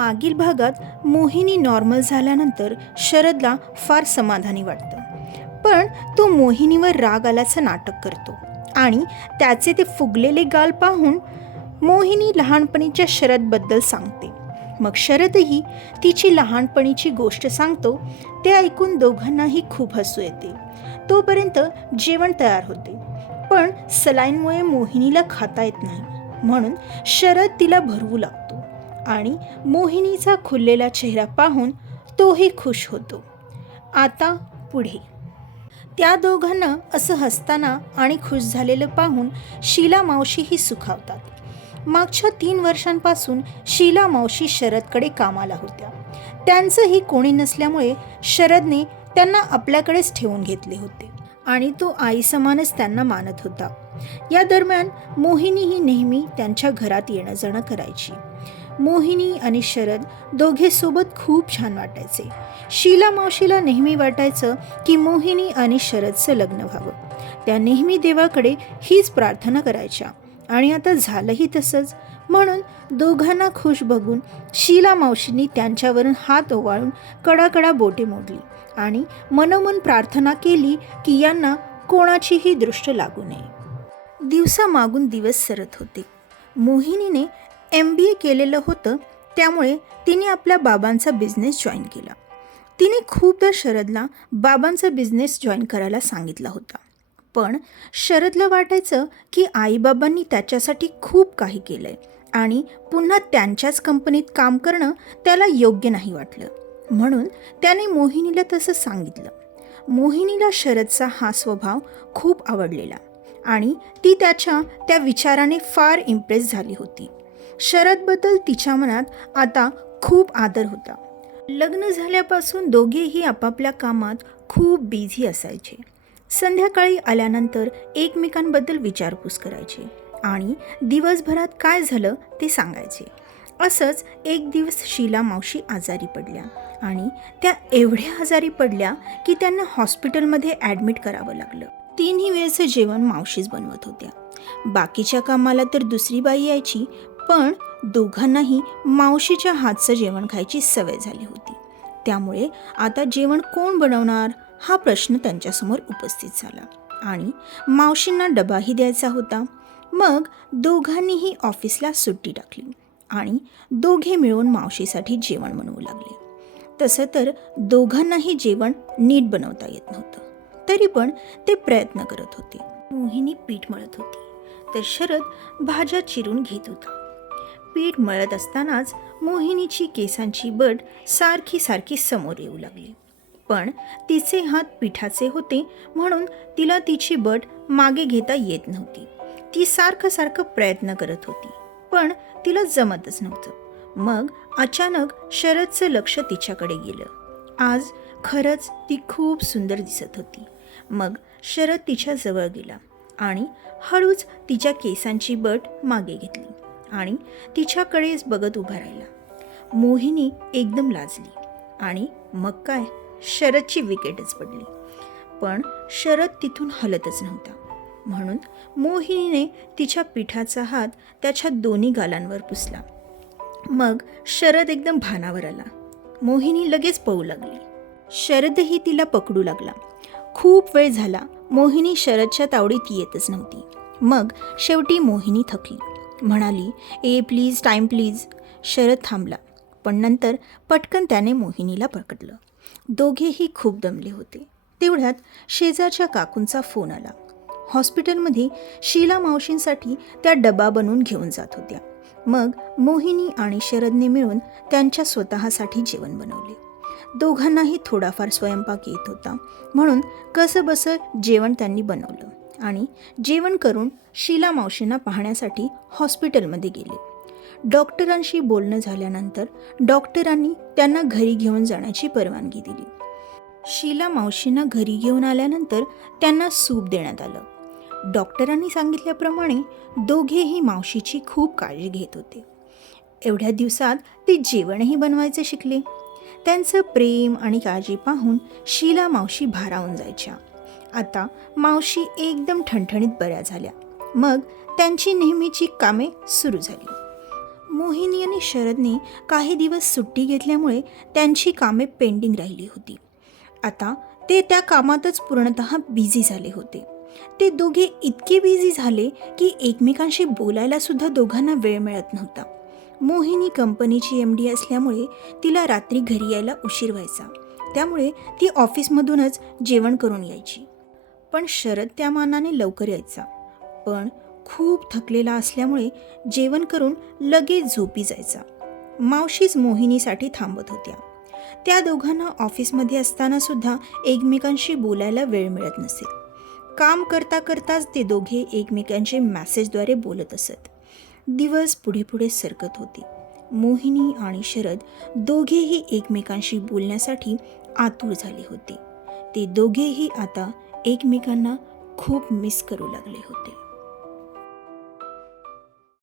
मागील भागात मोहिनी नॉर्मल झाल्यानंतर शरदला फार समाधानी वाटतं, पण तो मोहिनीवर राग आल्याचं नाटक करतो आणि त्याचे ते फुगलेले गाल पाहून मोहिनी लहानपणीच्या शरदबद्दल सांगते. मग शरदही तिची लहानपणीची गोष्ट सांगतो. ते ऐकून दोघांनाही खूप हसू येते. तोपर्यंत जेवण तयार होते, पण सलाईनमुळे मोहिनीला खाता येत नाही, म्हणून शरद तिला भरवू लागतो आणि मोहिनीचा खुललेला चेहरा पाहून तोही खुश होतो. आता पुढे त्या दोघांना असं हसताना आणि खुश झालेलं पाहून शीला मावशीही सुखावतात. मागच्या 3 वर्षांपासून शीला मावशी शरदकडे कामाला होत्या. त्यांचंही कोणी नसल्यामुळे शरदने त्यांना आपल्याकडेच ठेवून घेतले होते आणि तो आईसमानच त्यांना मानत होता. या दरम्यान मोहिनीही नेहमी त्यांच्या घरात येणं जाणं करायची. मोहिनी आणि शरद दोघे सोबत खूप छान वाटायचे. शीला मावशीला नेहमी वाटायचं की मोहिनी आणि शरदचं लग्न व्हावं. त्या नेहमी देवाकडे हीच प्रार्थना करायच्या आणि आता झालंही तसंच. म्हणून दोघांना खुश बघून शीला मावशींनी त्यांच्यावरून हात ओवाळून कडाकडा बोटे मोडली आणि मनोमन प्रार्थना केली की यांना कोणाचीही दृष्ट लागू नये. दिवसामागून दिवस सरत होते. मोहिनीने MBA केलेलं होतं, त्यामुळे तिने आपल्या बाबांचा बिझनेस जॉईन केला. तिने खूपदा शरदला बाबांचा बिझनेस जॉईन करायला सांगितला होता, पण शरदला वाटायचं की आईबाबांनी त्याच्यासाठी खूप काही केलं आहे आणि पुन्हा त्यांच्याच कंपनीत काम करणं त्याला योग्य नाही वाटलं. म्हणून त्याने मोहिनीला तसं सांगितलं. मोहिनीला शरदचा हा स्वभाव खूप आवडलेला आणि ती त्याच्या त्या विचाराने फार इम्प्रेस झाली होती. शरदबद्दल तिच्या मनात आता खूप आदर होता. लग्न झाल्यापासून दोघेही आपापल्या कामात खूप बिझी असायचे. संध्याकाळी आल्यानंतर एकमेकांबद्दल विचारपूस करायचे आणि दिवसभरात काय झालं ते सांगायचे. असंच एक दिवस शीला मावशी आजारी पडल्या आणि त्या एवढ्या आजारी पडल्या की त्यांना हॉस्पिटलमध्ये ॲडमिट करावं लागलं. 3 वेळचं जेवण मावशीच बनवत होत्या. बाकीच्या कामाला तर दुसरी बाई यायची, पण दोघांनाही मावशीच्या हातचं जेवण खायची सवय झाली होती. त्यामुळे आता जेवण कोण बनवणार हा प्रश्न त्यांच्यासमोर उपस्थित झाला आणि मावशींना डबाही द्यायचा होता. मग दोघांनीही ऑफिसला सुट्टी टाकली आणि दोघे मिळून मावशीसाठी जेवण बनवू लागले. तसं तर दोघांनाही जेवण नीट बनवता येत नव्हतं, तरी पण ते प्रयत्न करत होते. मोहिनी पीठ मळत होती तर शरद भाज्या चिरून घेत होता. पीठ मळत असतानाच मोहिनीची केसांची बट सारखी सारखी समोर येऊ लागली, पण तिचे हात पिठाचे होते म्हणून तिला तिची बट मागे घेता येत नव्हती. ती सारखं प्रयत्न करत होती, पण तिला जमतच नव्हतं. मग अचानक शरदचं लक्ष तिच्याकडे गेलं. आज खरंच ती खूप सुंदर दिसत होती. मग शरद तिच्या जवळ गेला आणि हळूच तिच्या केसांची बट मागे घेतली आणि तिच्याकडेच बघत उभा राहिला. मोहिनी एकदम लाजली आणि मग काय, शरदची विकेटच पडली. पण शरद तिथून हलतच नव्हता, म्हणून मोहिनीने तिच्या पिठाचा हात त्याच्या दोन्ही गालांवर पुसला. मग शरद एकदम भानावर आला. मोहिनी लगेच पळू लागली. शरदही तिला पकडू लागला. खूप वेळ झाला मोहिनी शरदच्या तावडीत येतच नव्हती. मग शेवटी मोहिनी थकली, म्हणाली, ए प्लीज, टाईम प्लीज. शरद थांबला, पण नंतर पटकन त्याने मोहिनीला पकडलं. दोघेही खूप दमले होते. तेवढ्यात शेजारच्या काकूंचा फोन आला. हॉस्पिटलमध्ये शीला मावशींसाठी त्या डबा बनवून घेऊन जात होत्या. मग मोहिनी आणि शरदने मिळून त्यांच्या स्वतःसाठी जेवण बनवले. दोघांनाही थोडाफार स्वयंपाक येत होता, म्हणून कसं बसं जेवण त्यांनी बनवलं आणि जेवण करून शीला मावशींना पाहण्यासाठी हॉस्पिटलमध्ये गेले. डॉक्टरांशी बोलणं झाल्यानंतर डॉक्टरांनी त्यांना घरी घेऊन जाण्याची परवानगी दिली. शीला मावशींना घरी घेऊन आल्यानंतर त्यांना सूप देण्यात आलं. डॉक्टरांनी सांगितल्याप्रमाणे दोघेही मावशीची खूप काळजी घेत होते. एवढ्या दिवसात ते जेवणही बनवायचे शिकले. त्यांचं प्रेम आणि काळजी पाहून शीला मावशी भारावून जायच्या. आता मावशी एकदम ठणठणीत बऱ्या झाल्या. मग त्यांची नेहमीची कामे सुरू झाली. मोहिनी आणि शरदने काही दिवस सुट्टी घेतल्यामुळे त्यांची कामे पेंडिंग राहिली होती. आता ते त्या कामातच पूर्णतः बिझी झाले होते. ते दोघे इतके बिझी झाले की एकमेकांशी बोलायला सुद्धा दोघांना वेळ मिळत नव्हता. मोहिनी कंपनीची MD असल्यामुळे तिला रात्री घरी यायला उशीर व्हायचा. त्यामुळे ती ऑफिसमधूनच जेवण करून यायची. पण शरद त्या मानाने लवकर यायचा. पण खूप थकलेला असल्यामुळे जेवण करून लगेच झोपी जायचा. मावशीच मोहिनीसाठी थांबत होत्या. त्या दोघांना ऑफिसमध्ये असताना सुद्धा एकमेकांशी बोलायला वेळ मिळत नसेल. काम करता करताच ते दोघे एकमेकांचे मेसेजद्वारे बोलत असत. दिवस पुढे पुढे सरकत होते. मोहिनी आणि शरद दोघेही एकमेकांशी बोलण्यासाठी आतुर झाले होते. ते दोघेही आता एकमेकांना खूप मिस करू लागले होते.